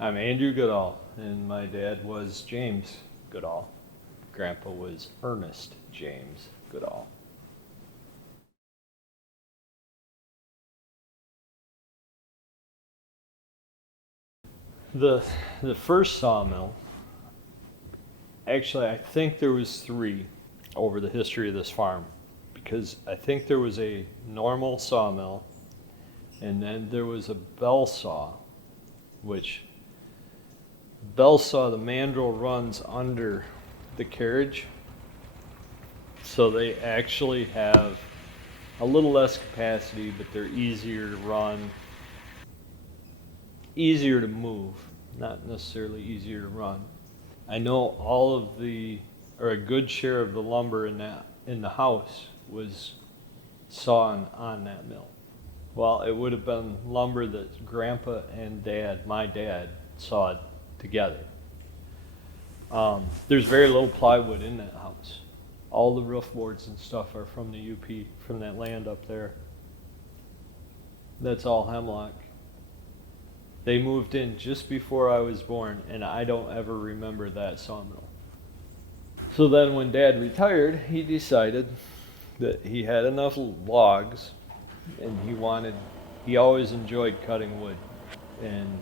I'm Andrew Goodall, and my dad was James Goodall. Grandpa was Ernest James Goodall. The first sawmill, actually, I think there was three over the history of this farm, because I think there was a normal sawmill, and then there was a bell saw, which bell saw, the mandrel runs under the carriage, so they actually have a little less capacity, but they're easier to run, easier to move, not necessarily easier to run. I know all of the, or a good share of the lumber in the house was sawn on that mill. Well, it would have been lumber that Grandpa and Dad, my dad, sawed together. There's very little plywood in that house. All the roof boards and stuff are from the UP, from that land up there. That's all hemlock. They moved in just before I was born, and I don't ever remember that sawmill. So then when Dad retired, he decided that he had enough logs, and he always enjoyed cutting wood and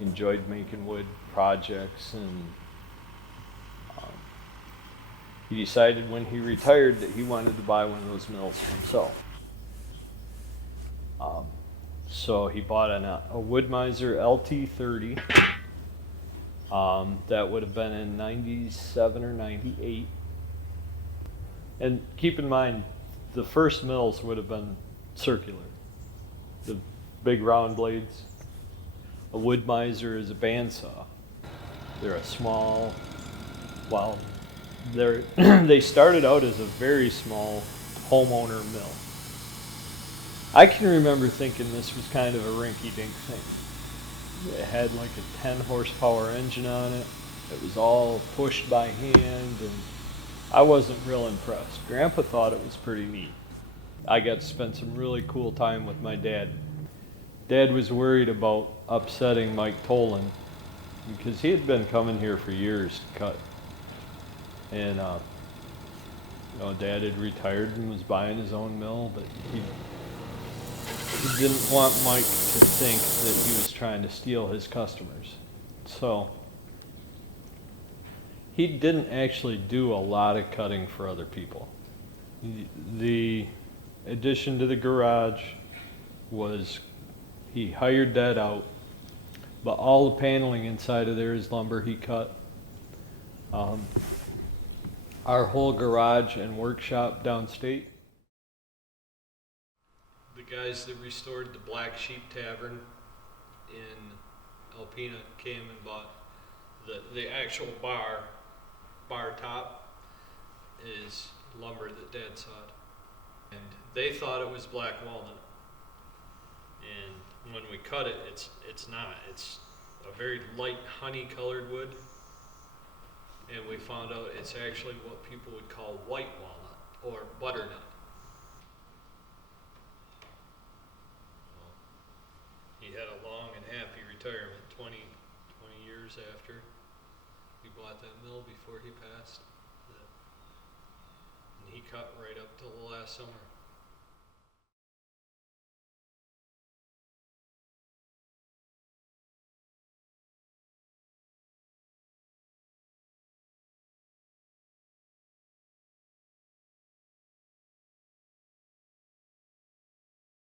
enjoyed making wood projects, and he decided when he retired that he wanted to buy one of those mills himself. So he bought a Wood-Mizer LT30. That would have been in 97 or 98. And keep in mind, the first mills would have been circular. The big round blades. A Wood-Mizer is a bandsaw. They're a small, well, they started out as a very small homeowner mill. I can remember thinking this was kind of a rinky-dink thing. It had like a 10 horsepower engine on it. It was all pushed by hand, and I wasn't real impressed. Grandpa thought it was pretty neat. I got to spend some really cool time with my dad. Dad was worried about upsetting Mike Tolan because he had been coming here for years to cut. And Dad had retired and was buying his own mill, but he didn't want Mike to think that he was trying to steal his customers. So he didn't actually do a lot of cutting for other people. The addition to the garage was he hired that out, but all the paneling inside of there is lumber he cut. Our whole garage and workshop downstate. The guys that restored the Black Sheep Tavern in Alpena came and bought the actual bar top is lumber that Dad sawed. And they thought it was black walnut. And when we cut it, it's not. It's a very light honey colored wood. And we found out it's actually what people would call white walnut or butternut. He had a long and happy retirement, 20 years after we bought that mill before he passed. And he cut right up till the last summer.